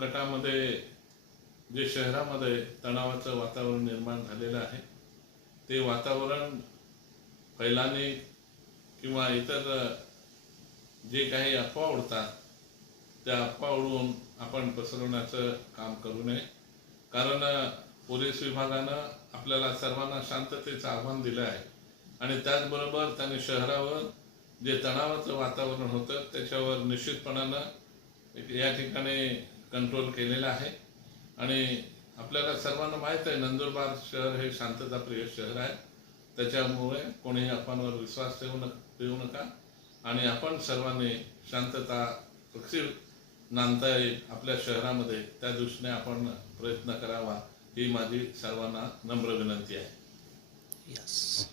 गटामध्ये जे शहरामध्ये तणावाचं वातावरण निर्माण झालेलं आहे ते वातावरण फैलाने किंवा इतर जे काही अफवा उडतात त्या अफवा उडवून आपण पसरवण्याचं काम करू नये. कारण पोलीस विभागानं आपल्याला सर्वांना शांततेचं आव्हान दिलं आहे. आणि त्याचबरोबर त्यांनी शहरावर जे तणावाचं वातावरण होतं त्याच्यावर निश्चितपणानं या ठिकाणी कंट्रोल केलेला आहे. आणि आपल्याला सर्वांना माहीत आहे नंदुरबार शहर हे शांतताप्रिय शहर आहे. त्याच्यामुळे कोणीही आपणवर विश्वास ठेवू न ठेवू नका. आणि आपण सर्वांनी शांतता पक्षी नांदता येईल आपल्या शहरामध्ये त्या दृष्टीने आपण प्रयत्न करावा ही माझी सर्वांना नम्र विनंती आहे. Yes.